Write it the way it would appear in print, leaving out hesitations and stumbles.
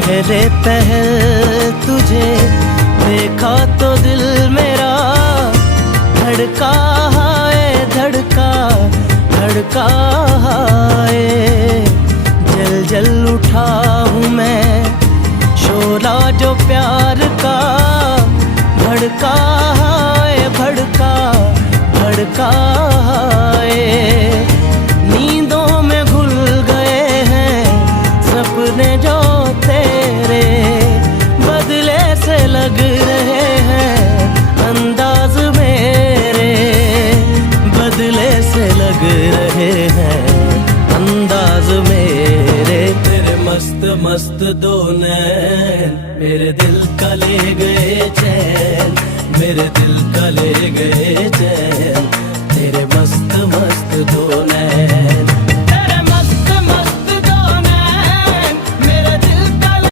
पहले पहल तुझे देखा तो दिल मेरा धड़का है, धड़का धड़का है। जल जल उठा हूँ मैं, शोला जो प्यार का भड़का है, भड़का भड़का है। नींदों में घुल गए हैं सपने जो तेरे, बदले से लग रहे हैं अंदाज मेरे, बदले से लग रहे हैं अंदाज मेरे। तेरे मस्त मस्त दो नैन मेरे दिल का ले गए चैन, मेरे दिल का ले गए चैन। तेरे मस्त मस्त दो नैन